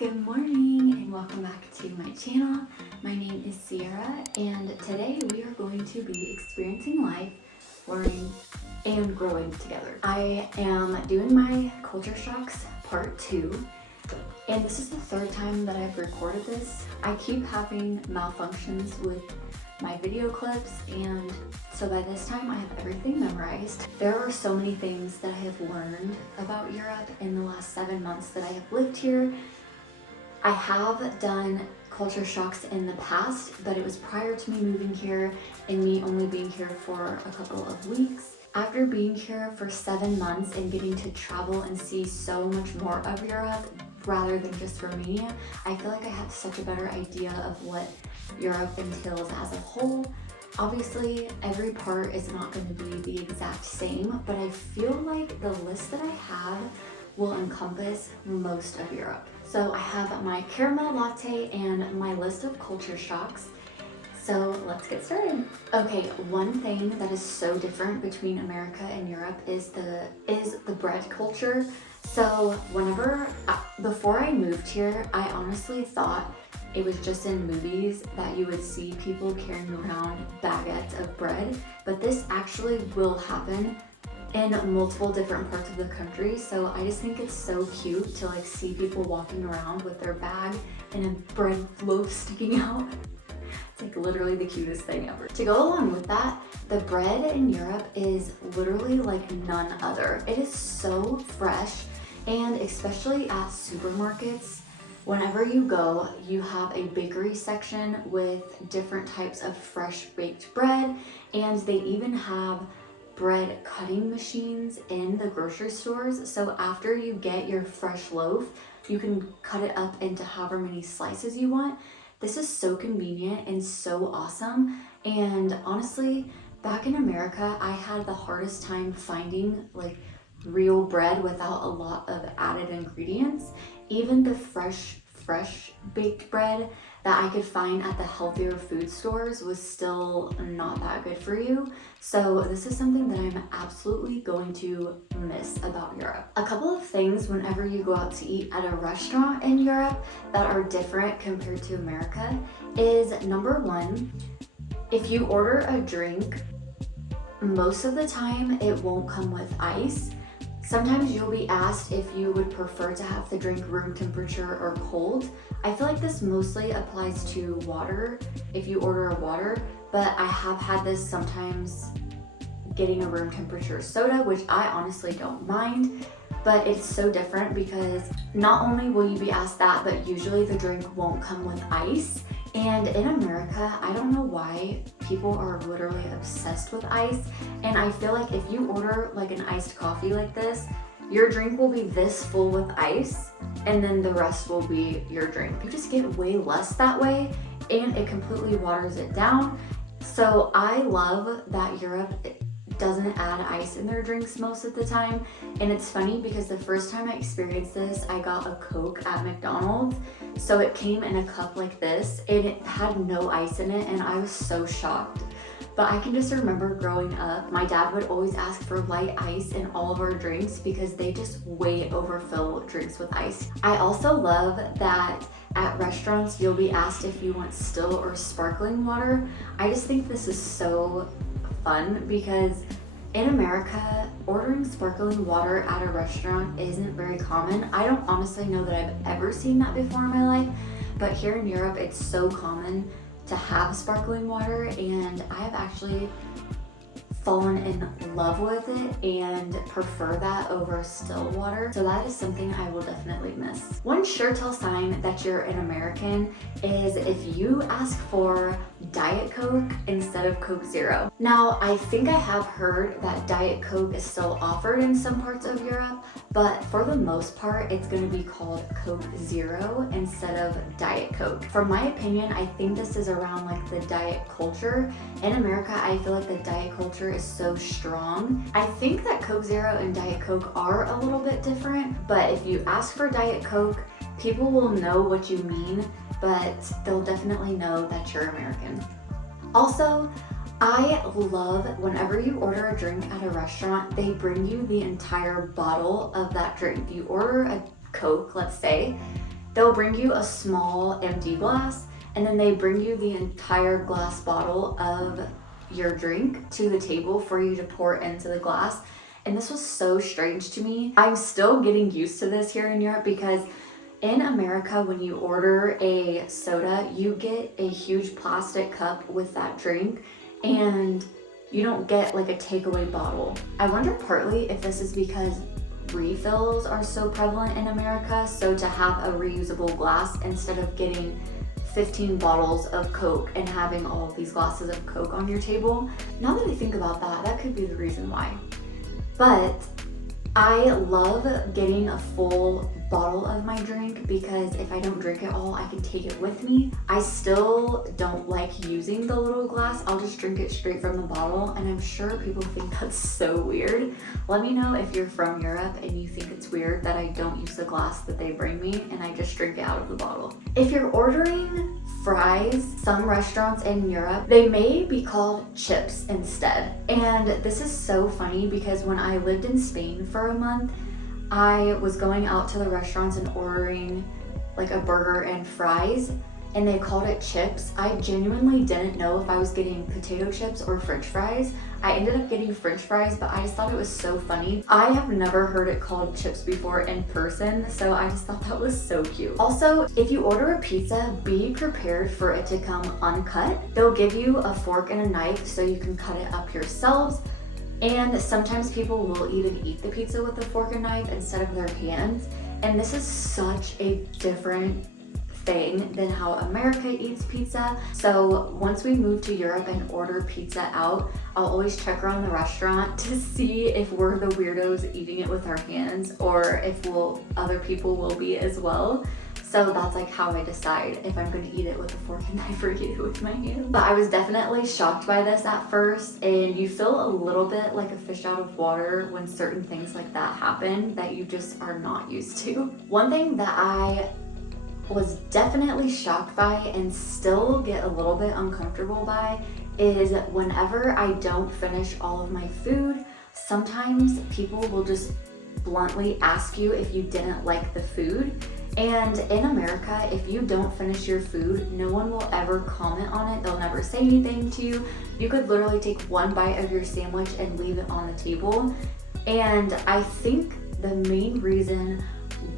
Good morning and welcome back to my channel. My name is Sierra and today we are going to be experiencing life, learning, and growing together. I am doing my culture shocks part 2 and this is the third time that I've recorded this. I keep having malfunctions with my video clips, and so by this time I have everything memorized. There are so many things that I have learned about Europe in the last 7 months that I have lived here. I have done culture shocks in the past, but it was prior to me moving here and me only being here for a couple of weeks. After being here for 7 months and getting to travel and see so much more of Europe rather than just Romania, I feel like I have such a better idea of what Europe entails as a whole. Obviously, every part is not going to be the exact same, but I feel like the list that I have will encompass most of Europe. So I have my caramel latte and my list of culture shocks. So let's get started. Okay, one thing that is so different between America and Europe is the bread culture. So before I moved here, I honestly thought it was just in movies that you would see people carrying around baguettes of bread, but this actually will happen in multiple different parts of the country. So I just think it's so cute to see people walking around with their bag and a bread loaf sticking out. It's literally the cutest thing ever. To go along with that, the bread in Europe is literally like none other. It is so fresh, and especially at supermarkets, whenever you go, you have a bakery section with different types of fresh baked bread, and they even have bread cutting machines in the grocery stores. So after you get your fresh loaf, you can cut it up into however many slices you want. This is so convenient and so awesome. And honestly, back in America, I had the hardest time finding real bread without a lot of added ingredients. Even the fresh baked bread that I could find at the healthier food stores was still not that good for you. So this is something that I'm absolutely going to miss about Europe. A couple of things whenever you go out to eat at a restaurant in Europe that are different compared to America is, number one, if you order a drink, most of the time it won't come with ice. Sometimes you'll be asked if you would prefer to have the drink room temperature or cold. I feel like this mostly applies to water, if you order a water, but I have had this sometimes getting a room temperature soda, which I honestly don't mind, but it's so different because not only will you be asked that, but usually the drink won't come with ice. And in America, I don't know why people are literally obsessed with ice. And I feel like if you order an iced coffee like this, your drink will be this full with ice, and then the rest will be your drink. You just get way less that way, and it completely waters it down. So I love that Europe doesn't add ice in their drinks most of the time. And it's funny because the first time I experienced this, I got a Coke at McDonald's. So it came in a cup like this and it had no ice in it, and I was so shocked. But I can just remember growing up, my dad would always ask for light ice in all of our drinks because they just way overfill drinks with ice. I also love that at restaurants, you'll be asked if you want still or sparkling water. I just think this is so fun because in America, ordering sparkling water at a restaurant isn't very common. I don't honestly know that I've ever seen that before in my life, but here in Europe, it's so common to have sparkling water, and I have actually fallen in love with it and prefer that over still water. So that is something I will definitely miss. One sure tell sign that you're an American is if you ask for Diet Coke instead of Coke Zero. Now, I think I have heard that Diet Coke is still offered in some parts of Europe, but for the most part, it's going to be called Coke Zero instead of Diet Coke. From my opinion, I think this is around the diet culture. In America, I feel like the diet culture is so strong. I think that Coke Zero and Diet Coke are a little bit different, but if you ask for Diet Coke, people will know what you mean, but they'll definitely know that you're American. Also, I love whenever you order a drink at a restaurant, they bring you the entire bottle of that drink. If you order a Coke, let's say, they'll bring you a small empty glass, and then they bring you the entire glass bottle of your drink to the table for you to pour into the glass. And this was so strange to me. I'm still getting used to this here in Europe, because in America, when you order a soda, you get a huge plastic cup with that drink, and you don't get like a takeaway bottle. I wonder partly if this is because refills are so prevalent in America, so to have a reusable glass instead of getting 15 bottles of Coke and having all of these glasses of Coke on your table. Now that I think about that, that could be the reason why. But I love getting a full bottle of my drink, because if I don't drink it all, I can take it with me. I still don't like using the little glass. I'll just drink it straight from the bottle, and I'm sure people think that's so weird. Let me know if you're from Europe and you think it's weird that I don't use the glass that they bring me and I just drink it out of the bottle. If you're ordering fries, some restaurants in Europe, they may be called chips instead. And this is so funny, because when I lived in Spain for a month, I was going out to the restaurants and ordering like a burger and fries, and they called it chips. I genuinely didn't know if I was getting potato chips or french fries. I ended up getting french fries, but I just thought it was so funny. I have never heard it called chips before in person, so I just thought that was so cute. Also, if you order a pizza, be prepared for it to come uncut. They'll give you a fork and a knife so you can cut it up yourselves. And sometimes people will even eat the pizza with a fork and knife instead of their hands. And this is such a different thing than how America eats pizza. So once we move to Europe and order pizza out, I'll always check around the restaurant to see if we're the weirdos eating it with our hands, or if other people will be as well. So that's like how I decide if I'm going to eat it with a fork and knife or eat it with my hands. But I was definitely shocked by this at first, and you feel a little bit like a fish out of water when certain things like that happen that you just are not used to. One thing that I was definitely shocked by and still get a little bit uncomfortable by is whenever I don't finish all of my food, sometimes people will just bluntly ask you if you didn't like the food. And in America, if you don't finish your food, no one will ever comment on it. They'll never say anything to you. You could literally take one bite of your sandwich and leave it on the table. And I think the main reason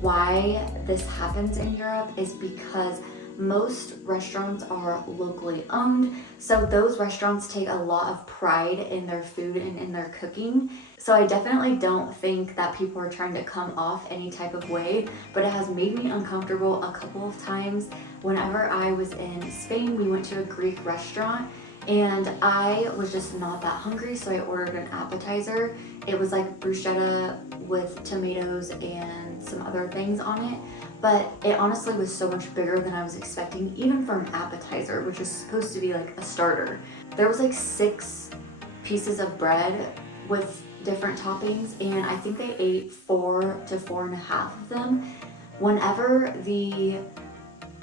why this happens in Europe is because most restaurants are locally owned, so those restaurants take a lot of pride in their food and in their cooking. So I definitely don't think that people are trying to come off any type of way, but it has made me uncomfortable a couple of times. Whenever I was in Spain, we went to a Greek restaurant, and I was just not that hungry, so I ordered an appetizer. It was like bruschetta with tomatoes and some other things on it, but it honestly was so much bigger than I was expecting, even for an appetizer, which is supposed to be like a starter. There was like 6 pieces of bread with different toppings, and I think they ate 4 to 4.5 of them. Whenever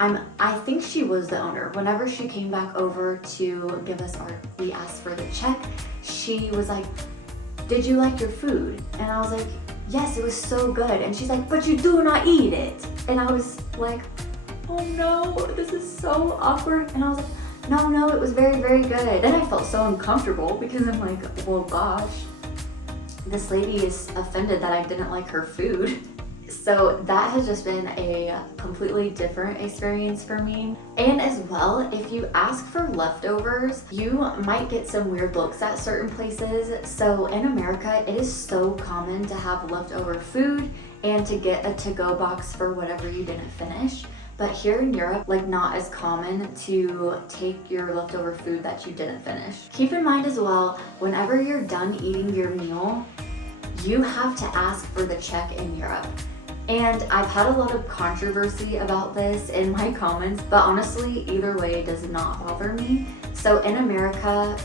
I think she was the owner. Whenever she came back over to give us we asked for the check, she was like, "Did you like your food?" And I was like, "Yes, it was so good." And she's like, "But you do not eat it." And I was like, "Oh no, this is so awkward." And I was like, no, it was very, very good. Then I felt so uncomfortable because I'm like, well, gosh, this lady is offended that I didn't like her food. So that has just been a completely different experience for me. And as well, if you ask for leftovers, you might get some weird looks at certain places. So in America, it is so common to have leftover food and to get a to-go box for whatever you didn't finish. But here in Europe, like, not as common to take your leftover food that you didn't finish. Keep in mind as well, whenever you're done eating your meal, you have to ask for the check in Europe. And I've had a lot of controversy about this in my comments, but honestly, either way does not bother me. So in America,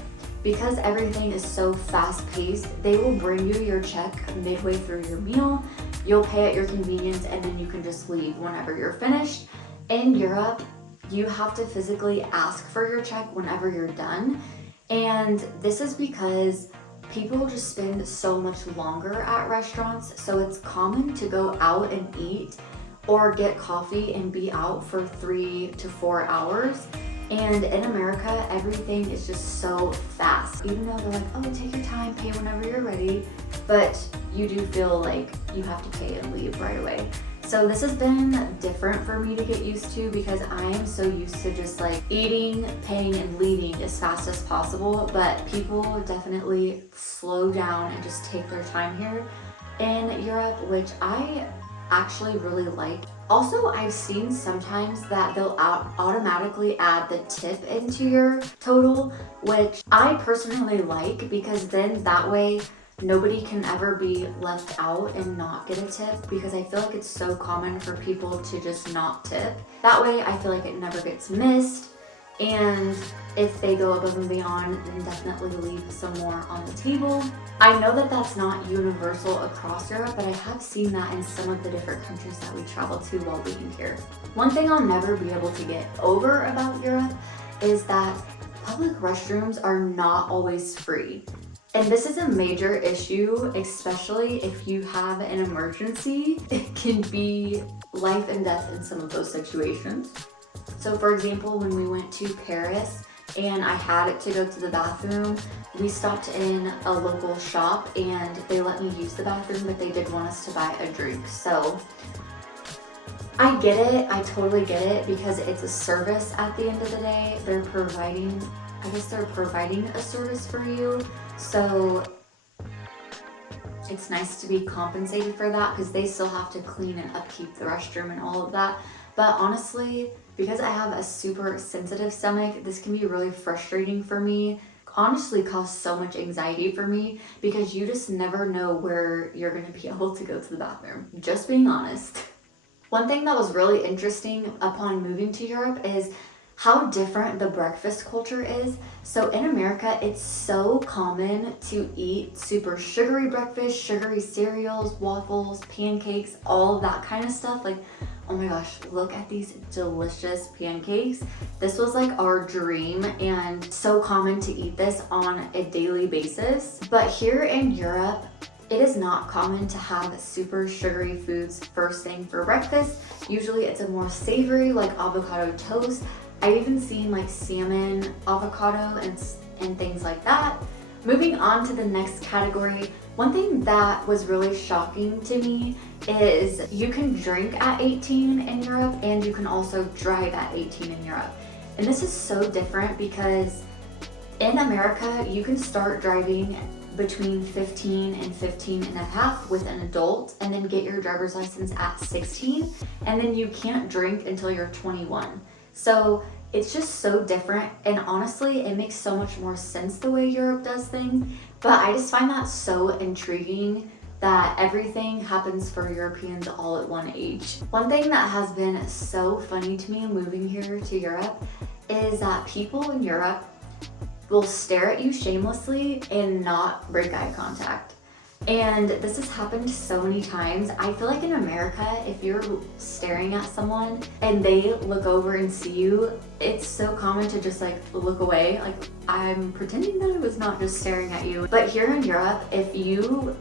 because everything is so fast-paced, they will bring you your check midway through your meal. You'll pay at your convenience, and then you can just leave whenever you're finished. In Europe, you have to physically ask for your check whenever you're done. And this is because people just spend so much longer at restaurants, so it's common to go out and eat or get coffee and be out for 3 to 4 hours. And in America, everything is just so fast. Even though they're like, oh, take your time, pay whenever you're ready, but you do feel like you have to pay and leave right away. So this has been different for me to get used to because I am so used to just like eating, paying, and leaving as fast as possible. But people definitely slow down and just take their time here in Europe, which I actually really like. Also, I've seen sometimes that they'll automatically add the tip into your total, which I personally like because then that way nobody can ever be left out and not get a tip, because I feel like it's so common for people to just not tip. That way I feel like it never gets missed, and if they go above and beyond, then definitely leave some more on the table. I know that that's not universal across Europe, but I have seen that in some of the different countries that we travel to while being here. One thing I'll never be able to get over about Europe is that public restrooms are not always free. And this is a major issue, especially if you have an emergency. It can be life and death in some of those situations. So for example, when we went to Paris and I had to go to the bathroom, we stopped in a local shop and they let me use the bathroom, but they did want us to buy a drink. So I get it, I totally get it, because it's a service at the end of the day. They're providing a service for you. So it's nice to be compensated for that because they still have to clean and upkeep the restroom and all of that. But honestly, because I have a super sensitive stomach, this can be really frustrating for me. Honestly, cause so much anxiety for me because you just never know where you're gonna be able to go to the bathroom. Just being honest. One thing that was really interesting upon moving to Europe is how different the breakfast culture is. So in America, it's so common to eat super sugary breakfast, sugary cereals, waffles, pancakes, all of that kind of stuff. Like, oh my gosh, look at these delicious pancakes. This was like our dream, and so common to eat this on a daily basis. But here in Europe, it is not common to have super sugary foods first thing for breakfast. Usually it's a more savory, like avocado toast. I've even seen like salmon, avocado, and things like that. Moving on to the next category, one thing that was really shocking to me is you can drink at 18 in Europe and you can also drive at 18 in Europe. And this is so different because in America, you can start driving between 15 and 15 and a half with an adult and then get your driver's license at 16, and then you can't drink until you're 21. So it's just so different, and honestly, it makes so much more sense the way Europe does things, but I just find that so intriguing that everything happens for Europeans all at one age. One thing that has been so funny to me moving here to Europe is that people in Europe will stare at you shamelessly and not break eye contact. And this has happened so many times. I feel like in America, if you're staring at someone and they look over and see you, it's so common to just like look away. Like, I'm pretending that I was not just staring at you. But here in Europe, if you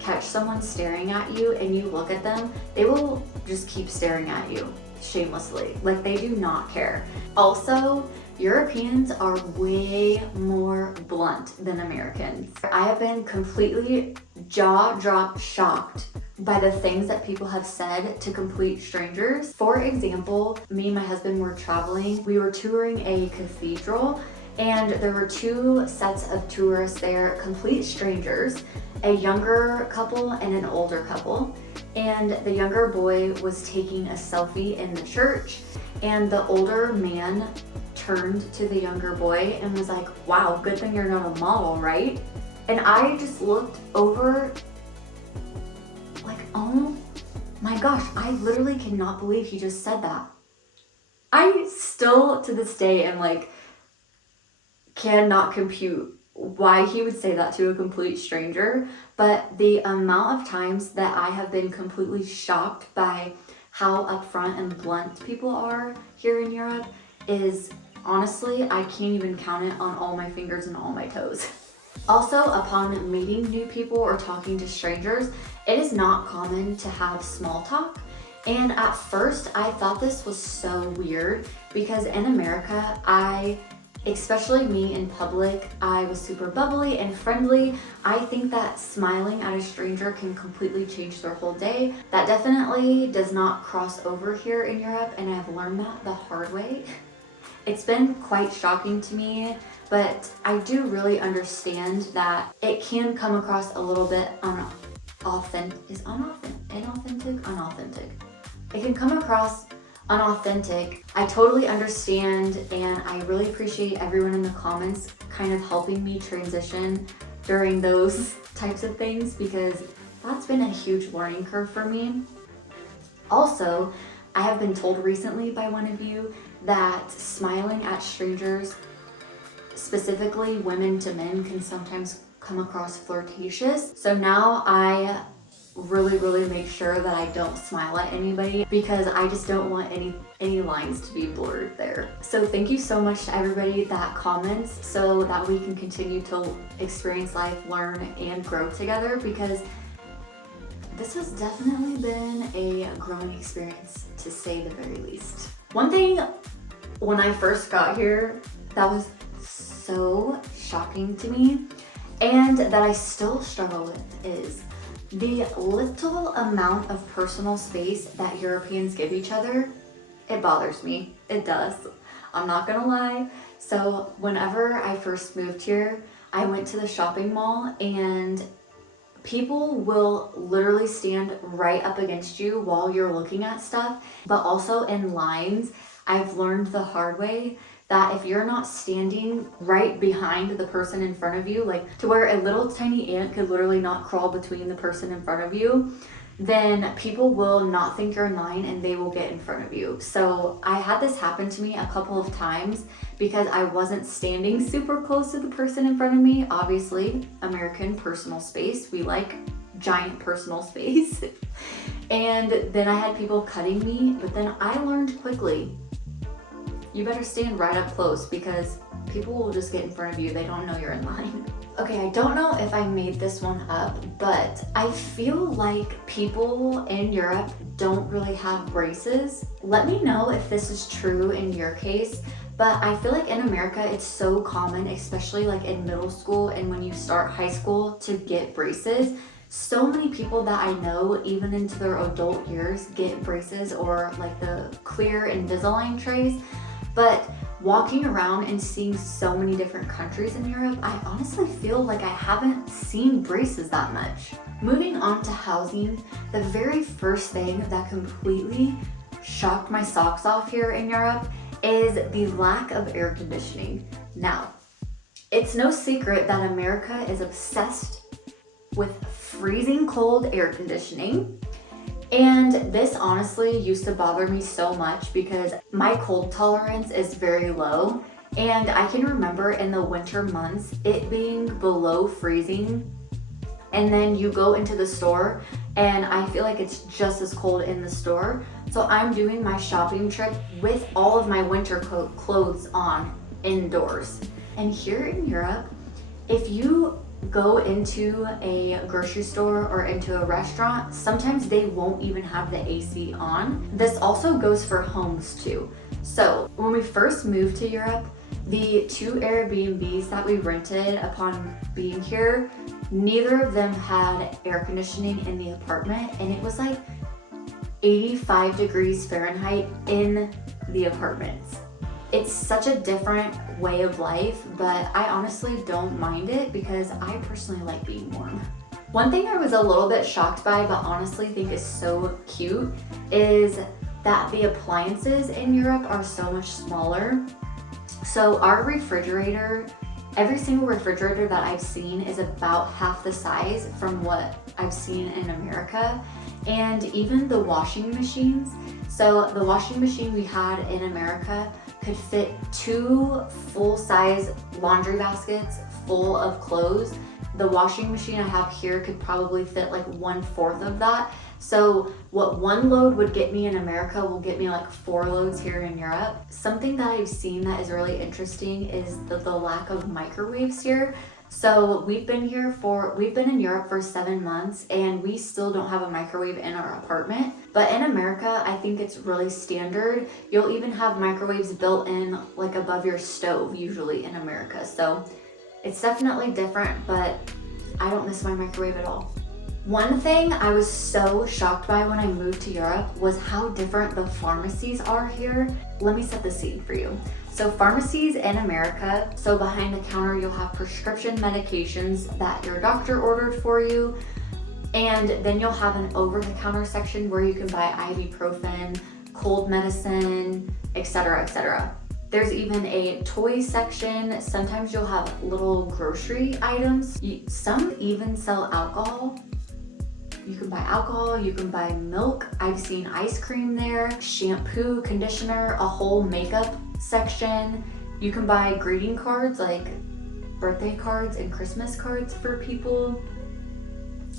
catch someone staring at you and you look at them, they will just keep staring at you shamelessly. Like, they do not care. Also, Europeans are way more blunt than Americans. I have been completely jaw-dropped shocked by the things that people have said to complete strangers. For example, me and my husband were traveling. We were touring a cathedral, and there were two sets of tourists there, complete strangers, a younger couple and an older couple. And the younger boy was taking a selfie in the church, and the older man turned to the younger boy and was like, wow, good thing you're not a model, right? And I just looked over like, oh my gosh, I literally cannot believe he just said that. I still to this day am like, cannot compute why he would say that to a complete stranger. But the amount of times that I have been completely shocked by how upfront and blunt people are here in Europe is honestly, I can't even count it on all my fingers and all my toes. Also, upon meeting new people or talking to strangers, it is not common to have small talk. And at first I thought this was so weird because in America, especially me in public, I was super bubbly and friendly. I think that smiling at a stranger can completely change their whole day. That definitely does not cross over here in Europe, and I've learned that the hard way. It's been quite shocking to me, but I do really understand that it can come across a little bit inauthentic. It can come across unauthentic. I totally understand, and I really appreciate everyone in the comments kind of helping me transition during those types of things, because that's been a huge learning curve for me. Also, I have been told recently by one of you that smiling at strangers, specifically women to men, can sometimes come across flirtatious. So now I really make sure that I don't smile at anybody, because I just don't want any lines to be blurred there. So thank you so much to everybody that comments, so that we can continue to experience life, learn, and grow together, because this has definitely been a growing experience, to say the very least. One thing when I first got here that was so shocking to me, and that I still struggle with, is the little amount of personal space that Europeans give each other. It bothers me. It does. I'm not gonna lie. So whenever I first moved here, I went to the shopping mall, and people will literally stand right up against you while you're looking at stuff, but also in lines. I've learned the hard way that if you're not standing right behind the person in front of you, like to where a little tiny ant could literally not crawl between the person in front of you, then people will not think you're in line and they will get in front of you. So I had this happen to me a couple of times because I wasn't standing super close to the person in front of me. Obviously, American personal space, we like giant personal space. And then I had people cutting me, but then I learned quickly, you better stand right up close, because people will just get in front of you. They don't know you're in line. Okay, I don't know if I made this one up, but I feel like people in Europe don't really have braces. Let me know if this is true in your case, but I feel like in America it's so common, especially like in middle school and when you start high school, to get braces. So many people that I know, even into their adult years, get braces or like the clear Invisalign trays. But walking around and seeing so many different countries in Europe, I honestly feel like I haven't seen braces that much. Moving on to housing, the very first thing that completely shocked my socks off here in Europe is the lack of air conditioning. Now, it's no secret that America is obsessed with freezing cold air conditioning. And this honestly used to bother me so much because my cold tolerance is very low. And I can remember in the winter months, it being below freezing. And then you go into the store and I feel like it's just as cold in the store. So I'm doing my shopping trip with all of my winter clothes on indoors. And here in Europe, if you go into a grocery store or into a restaurant, sometimes they won't even have the AC on. This also goes for homes too. So when we first moved to Europe, the 2 Airbnbs that we rented upon being here, neither of them had air conditioning in the apartment, and it was like 85 degrees Fahrenheit in the apartments. It's such a different way of life, but I honestly don't mind it because I personally like being warm. One thing I was a little bit shocked by, but honestly think is so cute, is that the appliances in Europe are so much smaller. So our refrigerator, every single refrigerator that I've seen is about half the size from what I've seen in America. And even the washing machines. So the washing machine we had in America could fit 2 full-size laundry baskets full of clothes. The washing machine I have here could probably fit like 1/4 of that. So what 1 load would get me in America will get me like 4 loads here in Europe. Something that I've seen that is really interesting is the lack of microwaves here. So we've been in Europe for 7 months and we still don't have a microwave in our apartment. But in America, I think it's really standard. You'll even have microwaves built in like above your stove usually in America. So it's definitely different, but I don't miss my microwave at all. One thing I was so shocked by when I moved to Europe was how different the pharmacies are here. Let me set the scene for you. So pharmacies in America, so behind the counter you'll have prescription medications that your doctor ordered for you, and then you'll have an over-the-counter section where you can buy ibuprofen, cold medicine, etc., etc. There's even a toy section. Sometimes you'll have little grocery items. Some even sell alcohol. You can buy alcohol, you can buy milk. I've seen ice cream there, shampoo, conditioner, a whole makeup section. You can buy greeting cards like birthday cards and Christmas cards for people.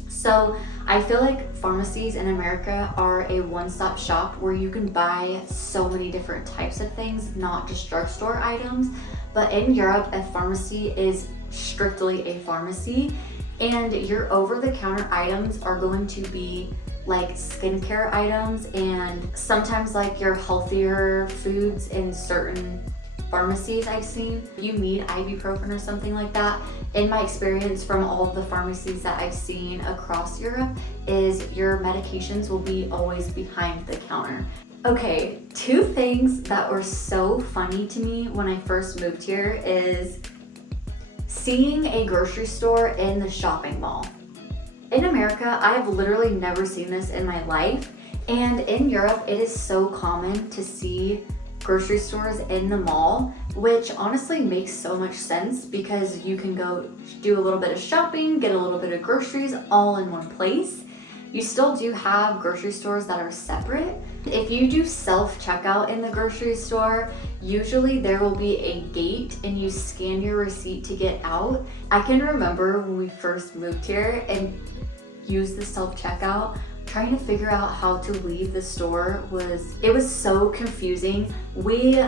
So I feel like pharmacies in America are a one-stop shop where you can buy so many different types of things, not just drugstore items. But in Europe, a pharmacy is strictly a pharmacy, and your over-the-counter items are going to be like skincare items and sometimes like your healthier foods in certain pharmacies I've seen. If you need ibuprofen or something like that, in my experience from all of the pharmacies that I've seen across Europe, is your medications will be always behind the counter. Okay, 2 things that were so funny to me when I first moved here is seeing a grocery store in the shopping mall. In America, I have literally never seen this in my life, and in Europe, it is so common to see grocery stores in the mall, which honestly makes so much sense because you can go do a little bit of shopping, get a little bit of groceries all in one place. You still do have grocery stores that are separate. If you do self-checkout in the grocery store, usually there will be a gate and you scan your receipt to get out. I can remember when we first moved here and used the self-checkout, trying to figure out how to leave the store was so confusing. We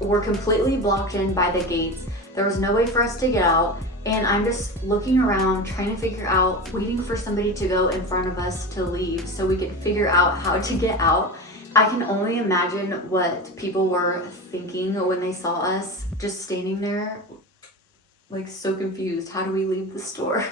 were completely blocked in by the gates. There was no way for us to get out. And I'm just looking around, trying to figure out, waiting for somebody to go in front of us to leave so we could figure out how to get out. I can only imagine what people were thinking when they saw us just standing there, like so confused. How do we leave the store?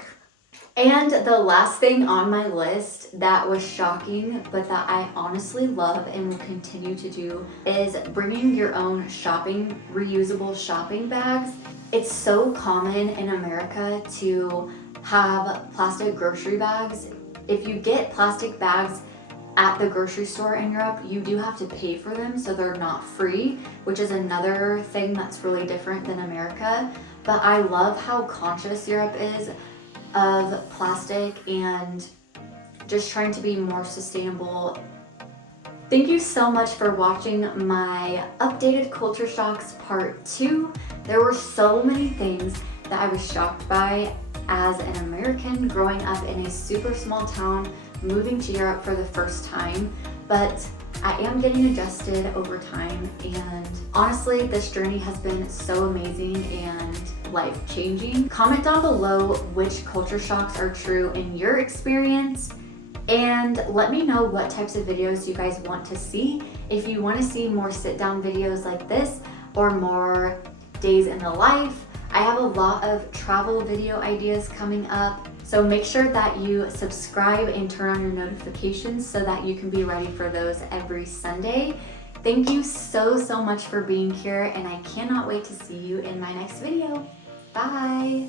And the last thing on my list that was shocking, but that I honestly love and will continue to do, is bringing your own reusable shopping bags. It's so common in America to have plastic grocery bags. If you get plastic bags at the grocery store in Europe, you do have to pay for them, so they're not free, which is another thing that's really different than America. But I love how conscious Europe is of plastic and just trying to be more sustainable. Thank you so much for watching my updated culture shocks part 2. There were so many things that I was shocked by as an American growing up in a super small town, moving to Europe for the first time, but I am getting adjusted over time, and honestly, this journey has been so amazing and life-changing. Comment down below which culture shocks are true in your experience, and let me know what types of videos you guys want to see. If you want to see more sit-down videos like this or more days in the life, I have a lot of travel video ideas coming up. So make sure that you subscribe and turn on your notifications so that you can be ready for those every Sunday. Thank you so much for being here, and I cannot wait to see you in my next video. Bye!